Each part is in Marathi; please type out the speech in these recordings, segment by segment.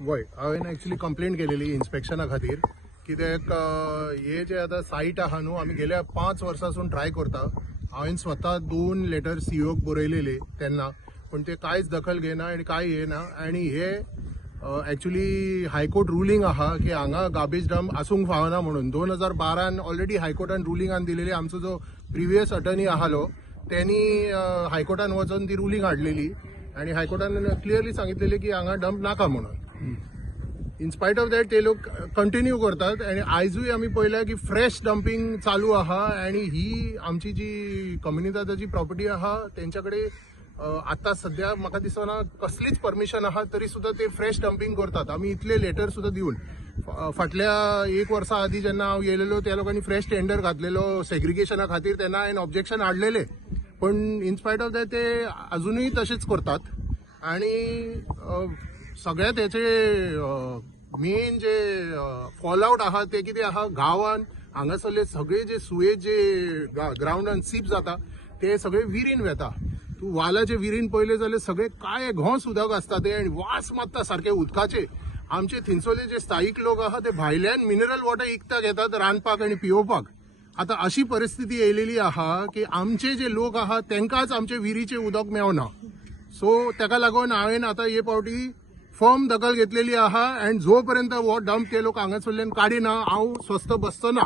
वय हांवें एक्चुअली कंप्लेंट केलेली इन्स्पेक्शना खातीर कित्याक हे जे आतां सायट आहा न्हू आमी गेल्या 5 वर्सांसून ट्राय करता. हांवें स्वता 2 लेटर सीओक बरयलेले तेन्ना, पण ते कांयच दखल घेना आनी कांय येना. आनी हे एक्चुअली हायकोर्ट रुलींग आहा की हांगा गार्बेज डंप आसूंक फावना म्हणून 2012 ऑलरेडी हायकोर्टान रुलींगान दिलेली. आमचो जो प्रिवियस अटर्नी आहालो त्यांनी हायकोर्टान वचून ती रुलींग हाडलेली आणि हायकोर्टान क्लियरली सांगितलेले की हांगा डंप नाका म्हणून. इनस्पायट ऑफ दॅट ते लोक कंटिन्यू करतात आणि आयजूय आमी पळयला की फ्रेश डंपिंग चालू आहा आणि ही आमची जी कम्युनिटाची प्रॉपर्टी आहा त्यांच्याकडे आता सध्या म्हाका दिसना कसलीच परमिशन आहा तरी सुद्धा ते फ्रेश डंपिंग करतात. आमी इतले लेटर सुद्धा दिवन फाटल्या 1 वर्सा आधी जेन्ना हांव येयलेलो त्या लोकांनी फ्रेश टेंडर घातलेलो सेग्रिगेशना खातीर, तेन्ना हांवें ऑब्जेक्शन हाडलेले, पण इनस्पायट ऑफ दॅट ते अजूनही तसेच करतात. आणि सगळ्यात याचे मेन जे फॉलआउट आहा ते कितें आहा, गांवांत हांगासरले सगळे जे सुयेज जे ग्राउंडान सीप जाता ते सगळे विरीन वेता. तूं वालाचे विरीन पळयले जाल्यार सगळे काळे घोंस उदक आसता ते आनी वास मारता सारखे उदकाचे. आमचे थिंचोले जे स्थायीक लोक आहा ते भायल्यान मिनरल वॉटर इकता घेतात रांदपाक आणि पिवपाक. आता अशी परिस्थिती येयलेली आहा की आमचे जे लोक आहा तांकांच आमचे विरीचे उदक मेवना. सो ताका लागून हांवें आता हे फावटी फर्म दखल घेतलेली आहा आणि जोपर्यंत हो डंप ते लोक हांगासरल्यान काडिना हांव स्वस्थ बसचो ना.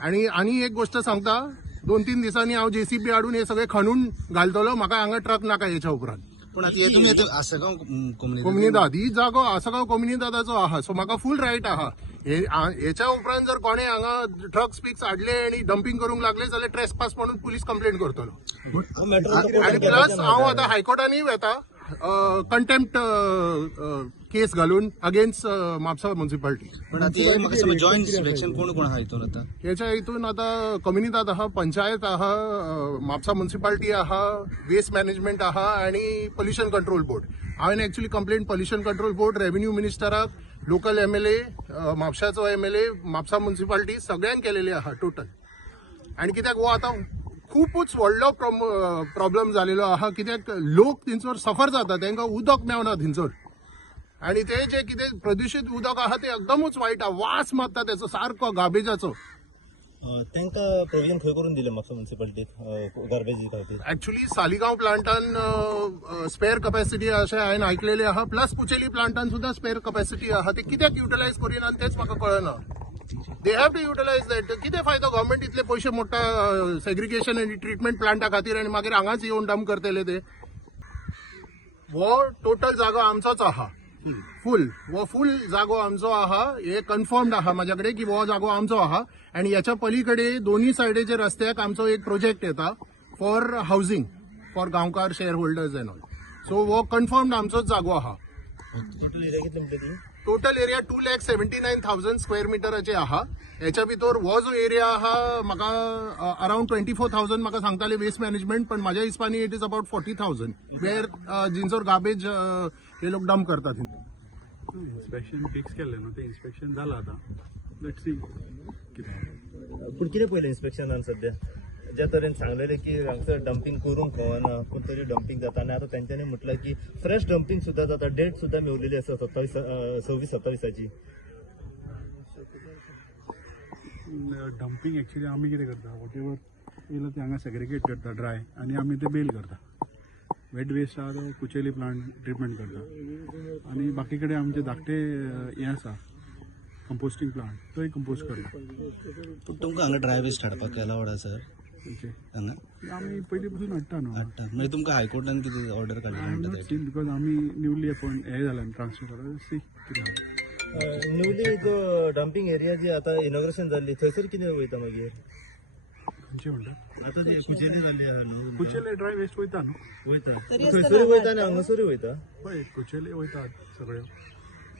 आणि एक गोष्ट सांगता, 2-3 दिसांनी हांव JCB हाडून हे सगळे खणून घालतलो. म्हाका हांगा ट्रक नाका हेच्या उपरांत. पण आता तुम्ही आसगांव कोमनीदाद ही जागो आसगांव कोमनीदादाचो आहा, सो म्हाका फुल रायट आहा. हेच्या उपरांत जर कोणे हांगा ट्रक स्पीक्स हाडले आणि डंपिंग करूंक लागले जाल्यार ट्रेसपास म्हणून पुलीस कंप्लेंट करतलो. आणि प्लस हांव आता हायकोर्टानूय वेता कंटेम्प्ट केस घालून अगेन्स्ट म्हापसा म्युनिसिपालिटी. पण आता जॉईंट इन्स्पेक्शन कोण कोण आहा हितून आता? ह्याच्या हितून आता कम्युनिदाद आहा, पंचायत आहा, म्हापसा म्युनिसिपालिटी आहा, वेस्ट मॅनेजमेंट आहा आणि पोल्युशन कंट्रोल बोर्ड. हांवें actually complaint pollution control board, revenue मिनिस्टराक, लोकल MLA, म्हापशाचो MLA, म्हापसा म्युनिसिपालिटी सगळ्यांक केलेली आहा टोटल. आणि कित्याक हो आता खूपच व्हडलो प्रॉब्लेम जालेलो आहा, कित्याक लोक थंयसर सफर जाता, तांकां उदक मेवना थंयसर. आणि ते जे कितें प्रदूषित उदक आहा ते एकदमच वायट आहा, वास मारता त्याचो सारको गार्बेजाचो. तांकां प्रोविजन खंय करून दिलें म्हापसा म्युनिसिपालिटीक गार्बेज खातीर? ऍक्च्युली सालिगांव प्लांटान स्पेअर कपॅसिटी अशें हांवें आयकलेलें आहा, प्लस कुचेली प्लांटान सुद्धा स्पेअर कपॅसिटी आहा. ते कित्याक युटिलायज करिना तेच म्हाका कळना. They have to utilize that. कितें फायदो गव्हर्मेंट इतले पयशे मोडटा सेग्रिगेशन आनी ट्रिटमेंट प्लांटा खातीर आनी मागीर हांगाच येवन डंप करतले ते. हो टोटल जागो आमचोच आहा, हो फुल जागो आमचो आहा. हे कन्फर्म्ड आहा म्हाज्या कडेन की हो जागो आमचो आहा. आणि याच्या पलीकडे दोन्ही सायडीचे रस्त्याक आमचो एक प्रोजेक्ट येता for housing for Gaonkar share holders end all. So हो कन्फर्म्ड आमचोच जागो आहा. टोटल एरिया कितली म्हणटा ती? टोटल एरिया 2,79,000 स्क्वेअर मिटराचे आहा. याच्या भितर हो जो एरिया आहा म्हाका अराउंड 24,000 म्हाका सांगताले वेस्ट मॅनेजमेंट, पण माझ्या हिसपानी इट इज अबाउट 40,000 वेअर जिंचोर गार्बेज हे लोक डंप करतात. इन्स्पेक्शन फिक्स केल्लें न्हू, ते इन्स्पेक्शन जालां आतां. लेट्स सी कितें. पूण कितें पयलें इन्स्पेक्शनान सध्या ज्या तरेन सांगलेलें की हांगसर डंपिंग करूंक कळना, पूण तरी डंपिंग जाता. आनी आतां तेंच्यांनी म्हटलां की फ्रेश डंपिंग सुद्धा जाता. डेट सुद्धा मेवलेली आसा 26-27ची. डंपिंग एक्चुअली आमी कितें करता, वॉट एवर येयला ते हांगा सेग्रिगेट करता ड्राय, आनी आमी ते बेल करता. वेट वेस्ट आहा तो कुचेली प्लांट ट्रिटमेंट करता. आनी बाकी कडेन आमचे धाकटे हें आसा कंपोस्टिंग प्लांट, थंय कंपोस्ट करता. पूण तुमकां हांगा ड्राय वेस्ट हाडपाक अलावड आसा हांगा? आमी पयलीं पासून हाडटा न्हू. हाडटा मागीर तुमकां हायकोर्टान कितें ऑर्डर काडली? सीन बिकॉज आमी न्यूली अपॉइंट हे जाल्यार ट्रान्सफर सी कितें जालें. न्यूली जो डंपिंग एरिया जी आतां इनॉग्रेशन जाल्ली थंयसर कितें वयता मागीर? खंयचे म्हणटा आतां जी कुचेली जाल्ली आहा न्हू, कुचेले ड्राय वेस्ट वयता न्हू. वयता थंयसरूय वयता आनी हांगासरूय वयता. पळय कुचेले वयतात सगळे,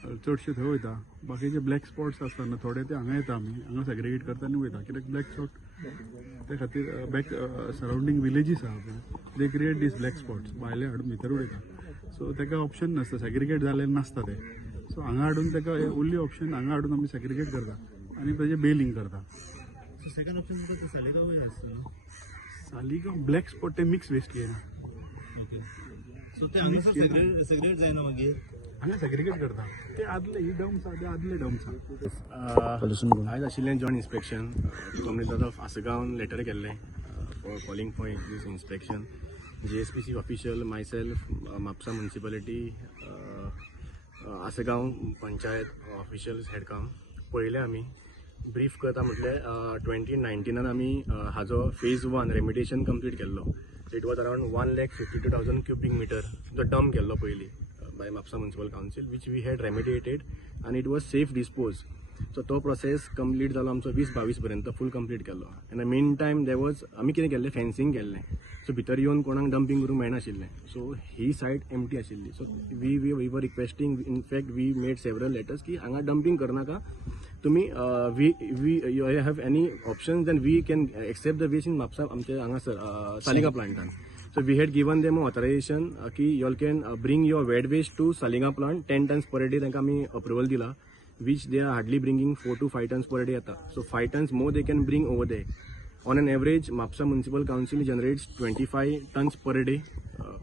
चडशे थंय वयता. बाकीचे ब्लॅक स्पॉट्स आसता न्हू थोडे ते हांगा येता. आमी हांगा सेग्रिगेट करता आनी वयता. कित्याक ब्लॅक स्पॉट ते खातीर बॅक सरावंडींग विलेजीस आहा पळय, they create this black spots, भायले हाडून भितर उडयता. सो ताका ऑप्शन नासता, सेग्रिगेट जालेले नासता ते. सो हांगा हाडून ताका ओन्ली ऑप्शन हांगा हाडून आमी सेग्रिगेट करता आनी ताजें बेलिंग करता. सेकंड ऑप्शन तुका सालिगांव आसता. सालिगांव ब्लॅक स्पॉट ते मिक्स वेस्ट घेयना. ओके. सो ते हांगासर सेग्रेट जायना मागीर? हांगा सेग्रिगेट करता ते आदले ही डम्स आहा ते आदले डम्स Pollution करून. आयज आशिल्लें जॉयंट इन्स्पेक्शन कम्युनिटी ऑफ आसगांवन लेटर केल्लें for calling for this inspection GSPC official myself Mapusa municipality Assagao panchayat officials head काम पळयलें आमी ब्रीफ करता म्हटल्यार 2019 आमी हाजो फेज 1 रेमिडिएशन कंप्लीट केल्लो it was around 1,52,000 cubic metre जो डंप केल्लो पयलीं by Mapusa municipal council which we had remediated आनी it was safe dispose so तो प्रोसेस कंप्लीट जालो आमचो 20-22 पर्यंत फूल कंप्लीट केल्लो in the main time they was आमी कितें केल्लें फेन्सिंग केल्लें सो भितर येवन कोणाक डंपिंग करूंक मेळनाशिल्लें सो ही सायड एम्प्टी आशिल्ली so we were requesting in fact we made several letters की हांगा डंपिंग करनाका तुमी we you have any option then we can accept the waste in Mapusa आमचे हांगासर सालिगा प्लांटान So we had given them authorization कि you all can bring your wet waste to Salinga plant 10 tons per day तांकां आमी approval दिला which they are hardly bringing 4 to 5 tons per day आता so 5 tons more they can bring over there on an average Mapsa Municipal Council generates 25 tons per day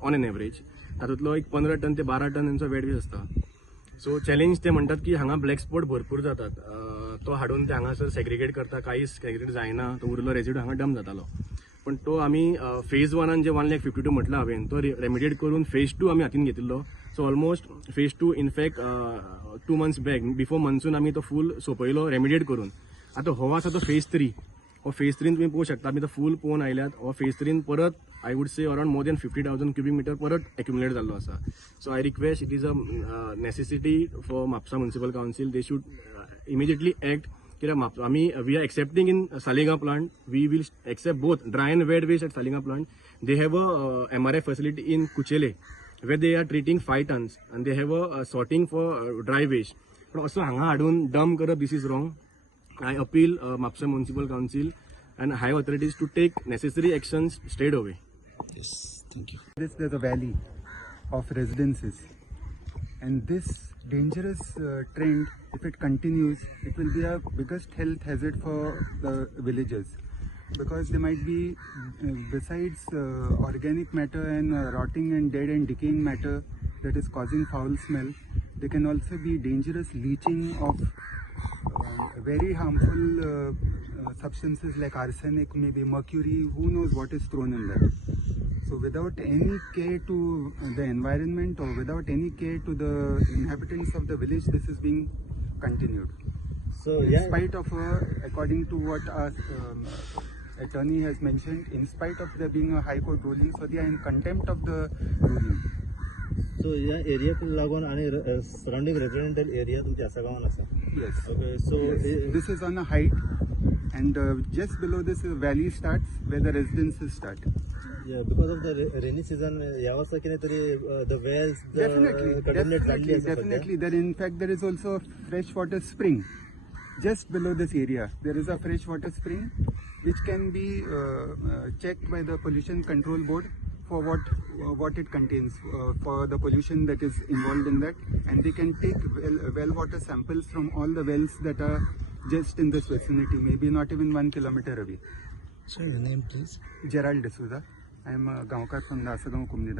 on an average तातूंतलो एक 15 टन ते 12 टन यांचो वेट वेस्ट असता सो चॅलेंज ते म्हणतात की हांगा ब्लॅक स्पॉट भरपूर जातात तो हाडून ते हांगासर सेग्रिगेट करता कांयच सेग्रिगेट जायना तो उरलो रेजिड्यू हांगा डंप जातालो पण तो आमी फेज 1 जे 1,52,000 म्हटलं हांवें तो रेमिडिएट करून फेज 2 आमी हातीन घेतिल्लो so almost phase 2 in fact 2 months back before monsoon आमी तो फूल सोंपयलो रेमिडिएट करून आतां हो आसा तो फेज 3 हो फेज 3 तुम्ही पळोवंक शकता आमी तो फूल पळोवन आयल्यात हो फेज 3 परत I would say around more than 50,000 cubic metre परत एक्युमुलेट जाल्लो आसा so I request it is a necessity for Mapusa municipal council they should immediately act कित्याक आमी we are accepting in Saligao plant we will accept both dry and wet waste at Saligao plant they have a MRI facility in Cuchelim where they are treating 5 tons and they have a sorting for dry waste पण असो हांगा हाडून डंप करप this is wrong I appeal Mapsa Municipal Council and high authorities to take necessary actions straight away. Yes, thank you. There's a valley of residences, and this dangerous trend, if it continues, it will be a biggest health hazard for the villagers, because there might be besides organic matter and rotting and dead and decaying matter that is causing foul smell, there can also be dangerous leaching of very harmful substances like arsenic, maybe mercury, who knows what is thrown in there. So without any care to the environment or without any care to the inhabitants of the village, this is being continued. So In yeah, spite of, according to what our attorney has mentioned, in spite of there being a high court ruling, so they are in contempt of the ruling. so या एरियाक लागून आणि सराउंडिंग रेजिडेंटल एरिया तुमच्या आसा गांवान आसा Yes. Okay so Yes. This is on a height, and just below this valley starts where the residences start. Because of the rainy season ह्या वर्सा कितें तरी the wells Definitely. There, in fact, there is also a freshwater spring just below this area. There is a freshwater spring which can be checked by the Pollution Control Board for what it contains, for the pollution that is involved in that, and they can take well water samples from all the wells that are just in this vicinity, maybe not even 1 kilometer away. Sir, your name please. Gerald D'Souza. I am a Gaonkar from the Asagaon Kumnida.